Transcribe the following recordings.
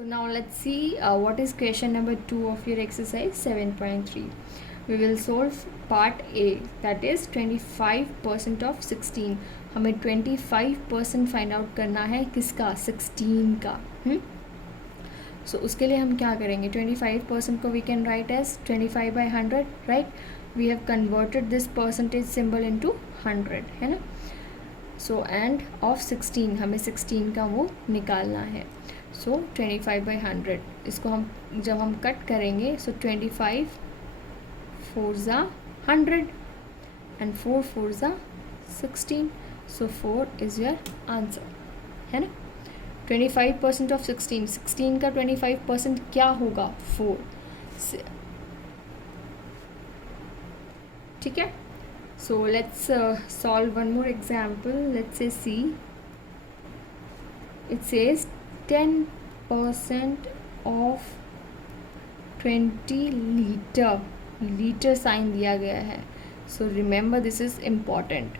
So now let's see what is question number 2 of your exercise 7.3. We will solve part A, that is 25% of 16. हमें 25% find out करना है किसका, 16 का. सो उसके लिए हम क्या करेंगे, 25% को we can write as 25/100, right. We have converted this percentage symbol into 100, है ना. सो एंड ऑफ 16, हमें 16 का वो निकालना है. सो 25/100 इसको हम जब हम कट करेंगे, सो 25 4 ज़ा 100 एंड 4 4 ज़ा 16. सो 4 इज़ योर आंसर, है ना. 25% ऑफ 16 का 25% क्या होगा, 4. ठीक है. So let's solve one more example. Let's say see, it says 10% of 20 litre, litre sign दिया गया है. So remember this is important,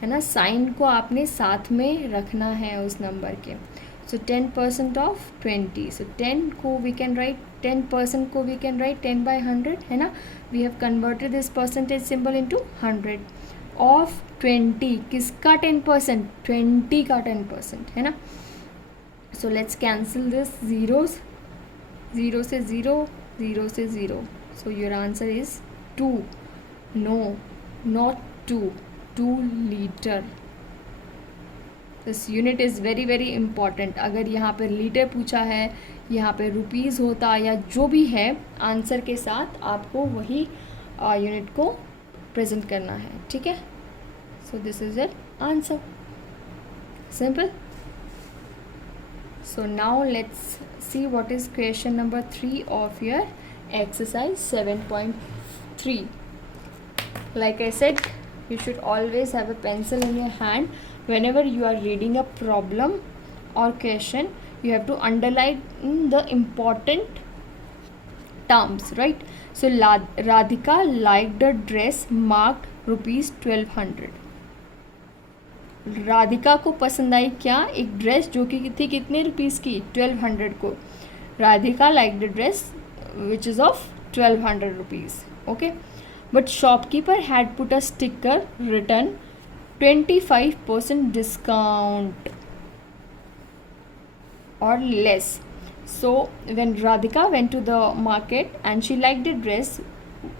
है ना. साइन को आपने साथ में रखना है उस नंबर के. सो 10% ऑफ 20, सो 10 को वी कैन राइट 10% को वी कैन राइट 10/100, है ना. We have converted this percentage symbol into 100 of 20. किसका 10%, 20 का 10%, है ना. So let's cancel this zeros, 0 से 0, 0 से 0. So your answer is 2. No, not 2, 2 liter. This unit is very very important. अगर यहाँ पे लीटर पूछा है, यहाँ पे रुपीज़ होता या जो भी है, आंसर के साथ आपको वही यूनिट को प्रेजेंट करना है, ठीक है. So this is your answer. Simple. So now let's see what is question number 3 of your exercise 7.3. Like I said, you should always have a pencil in your hand. Whenever you are reading a problem or question, you have to underline the important terms, right? So Radhika liked the dress marked ₹1200. Radhika को पसंद आई क्या, एक dress जो कि थी कितने rupees की, 1200 को. Radhika like the dress which is of 1200 rupees. Okay. But shopkeeper had put a sticker return 25% discount और less. So when Radhika went to the market and she like the dress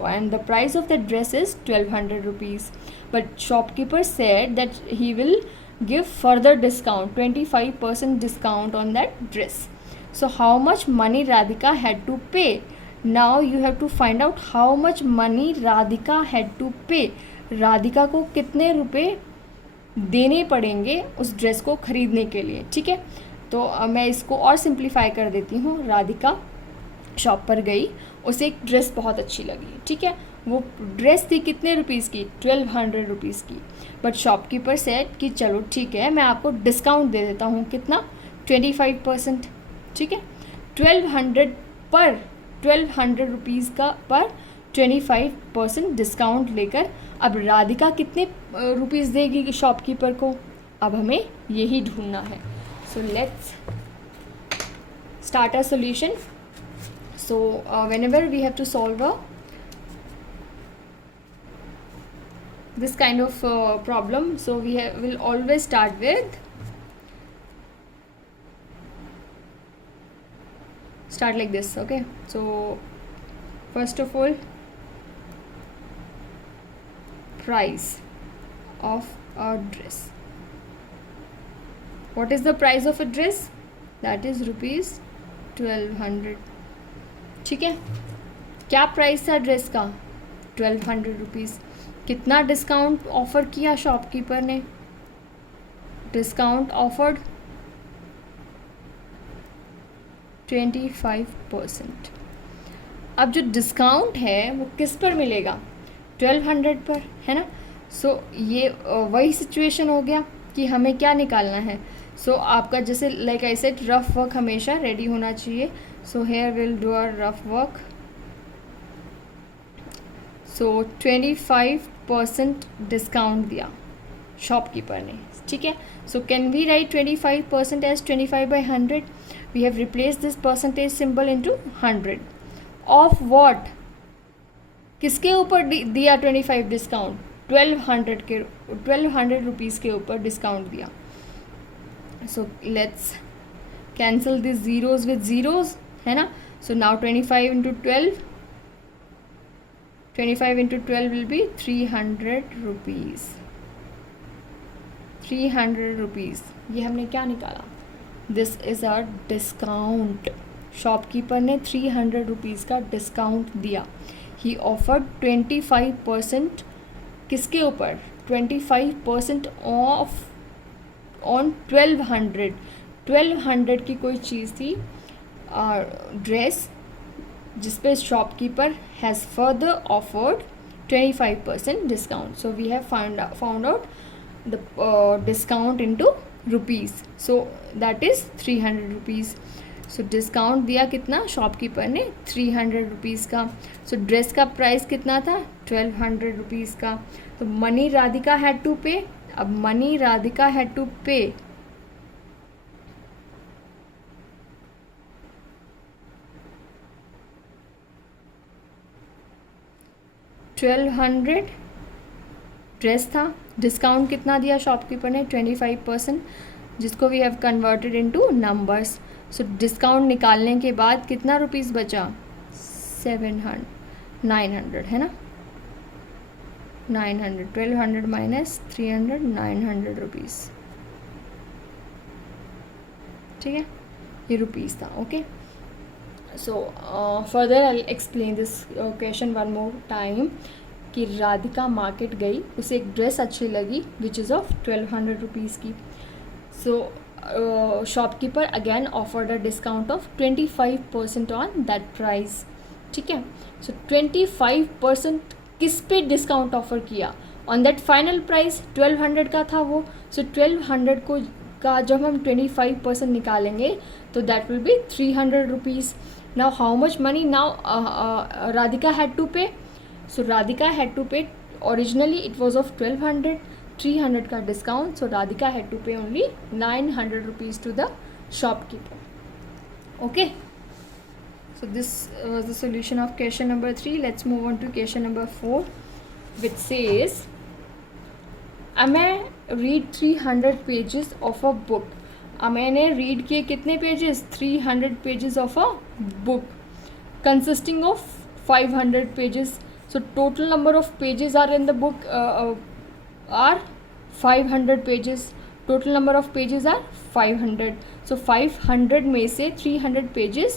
and the price of the dress is 1200 rupees, but shopkeeper said that he will give further discount, 25% discount on that dress. So how much money Radhika had to pay? Now you have to find out how much money Radhika had to pay. Radhika को कितने रुपए देने पड़ेंगे उस dress को खरीदने के लिए, ठीक है. तो मैं इसको और सिंप्लीफाई कर देती हूँ. राधिका शॉप पर गई, उसे एक ड्रेस बहुत अच्छी लगी, ठीक है. वो ड्रेस थी कितने रुपीज़ की, 1200 रुपीज़ की. बट शॉपकीपर सेड कि चलो ठीक है, मैं आपको डिस्काउंट दे देता हूँ. कितना, 25%, ठीक है. 1200 रुपीज़ का पर 25% डिस्काउंट लेकर अब राधिका कितने रुपीज़ देगी शॉपकीपर को, अब हमें यही ढूंढना है. So let's start a solution. So whenever we have to solve this kind of problem, so will always start like this. Okay, so first of all, price of a dress. What is the price of a dress? That is ₹1200. ठीक है. क्या price था dress का, 1200 rupees. कितना discount offer किया shopkeeper ने, discount offered 25%. अब जो डिस्काउंट है वो किस पर मिलेगा, 1200 पर, है ना. सो ये वही सिचुएशन हो गया कि हमें क्या निकालना है. सो आपका जैसे like I said, rough work हमेशा रेडी होना चाहिए. So here we'll do a rough work. So 25% discount दिया शॉपकीपर ने, ठीक है. So can we write 25% as 25/100. We have replace this percentage symbol into 100 of what, किसके ऊपर दिया 25 डिस्काउंट, 1200 रुपीज़ के ऊपर डिस्काउंट दिया. So let's cancel this zeros with zeros, है ना. So now 25 into 12 will be 300 rupees. 300 rupees ये हमने क्या निकाला, this is our discount. Shopkeeper ने 300 रुपीज़ का डिस्काउंट दिया. ही ऑफर्ड 25% किसके ऊपर, 25% ऑफ ऑन 1200 की कोई चीज़ थी, ड्रेस, जिस पे shopkeeper has further offered 25% discount. So we have found out the discount into rupees. So that is 300 rupees. So discount दिया कितना शॉपकीपर ने, 300 रुपीज़ का. सो ड्रेस का प्राइस कितना था, 1200 रुपीज़ का. तो मनी राधिका हैड टू पे. अब मनी राधिका हैड टू पे 1200. ड्रेस था, डिस्काउंट कितना दिया शॉपकीपर ने, 25%, जिसको we have converted into numbers. So discount निकालने के बाद कितना रुपीज़ बचा, 900, है ना. 900, 1200 माइनस 300, 900 रुपीज़. ठीक है, ये रुपीज़ था. Okay, so further I explain this question one more time. कि राधिका मार्केट गई, उसे एक ड्रेस अच्छी लगी विच इज़ ऑफ 1200 रुपीज़ की. So shopkeeper again offered a discount of 25% on that price. ठीक है, सो 25% किस पे डिस्काउंट ऑफर किया, ऑन दैट फाइनल प्राइस 1200 का था वो. सो 1200 को का जब हम 25% निकालेंगे तो that will be 300 rupees. Now how much money now Radhika had to pay. So Radhika had to pay, originally it was of 1200, 300 का discount. So Radhika had to pay only 900 rupees to the shopkeeper. Okay, so this was the solution of question number 3. Let's move on to question number 4, which says, Amay read 300 pages of a book. Amay ने read किए कितने pages, 300 pages of a book consisting of 500 pages. So total number of pages are in the book are 500 pages. Total number of pages are 500. So 500 में से 300 pages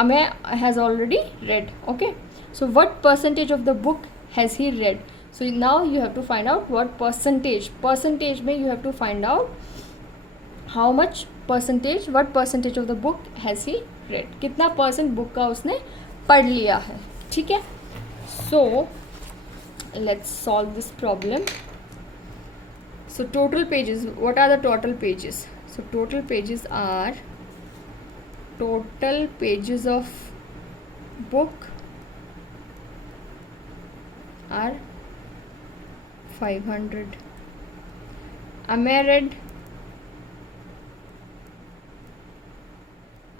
Amay has already read. Okay, so what percentage of the book has he read? So now you have to find out what percentage में you have to find out how much percentage, what percentage of the book has he read, कितना percent book का उसने पढ़ लिया है. ठीक है, so let's solve this problem. So total pages, what are the total pages? So total pages are total pages of book are 500. Amay read,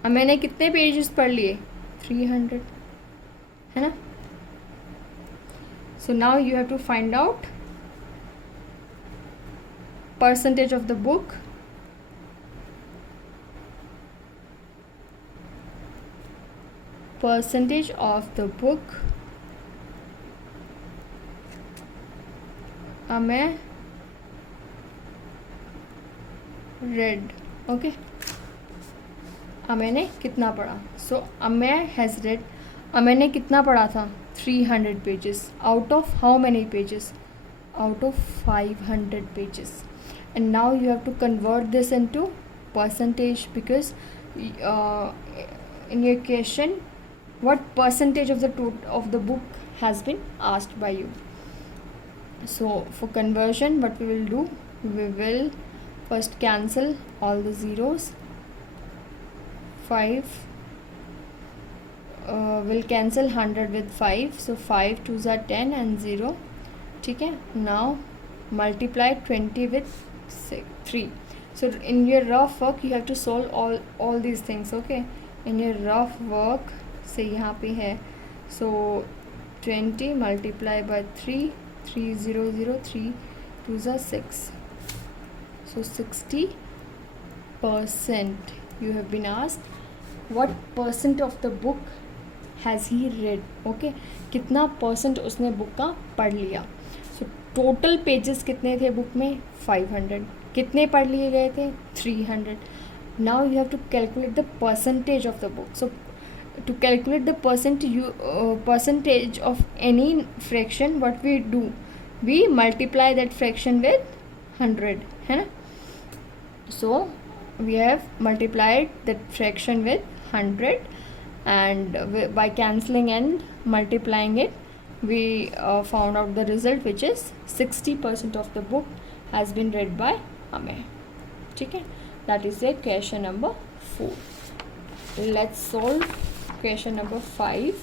Amay ने कितने पेजेस पढ़ लिए, 300, है ना. So now you have to find out percentage of the book. Percentage of the book Amay read. Okay, Amay ने कितना पढ़ा. So Amay has read, Amay ने कितना पढ़ा था, 300 pages. Out of how many pages, out of 500 pages. And now you have to convert this into percentage, because in your question what percentage of the book has been asked by you. So for conversion, what we will do, we will first cancel all the zeros. 5 will cancel 100 with 5, so 5 2s are 10 and 0. ठीक है, now multiply 20 with 3. So in your rough work you have to solve all these things. Okay, in your rough work से यहाँ पे है, so 20 multiply by 3, 3003 2 is 6, so 60%. You have been asked what percent of the book has he read. Okay, कितना percent उसने book का पढ़ लिया. So total pages कितने थे बुक में 500. कितने पढ़ लिए गए थे 300. Now you have to calculate the percentage of the book. So to calculate the percentage of any fraction, what we do, we multiply that fraction with 100, है ना. So we have multiplied that fraction with 100, and by cancelling and multiplying it we found out the result, which is 60% of the book has been read by Amey. ठीक है, that is the question number 4. Let's solve question number 5.